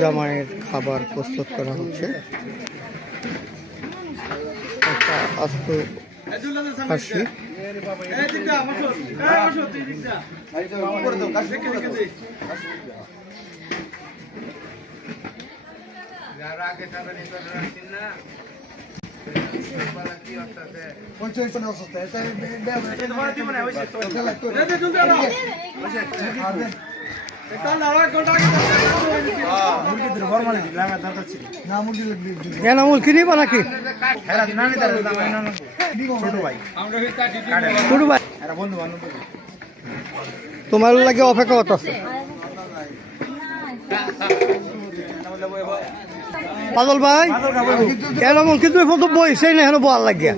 জামাইয়ের খাবার প্রস্তুত করা হচ্ছে। একটা আস্ত খাসি, এনামুল কিনিবা নাকি? তোমার লাগে অপেক্ষা করতেছে পাগল ভাই, এনামুল কিন্তু প্রথম বইছে না হেন বল লাগিয়া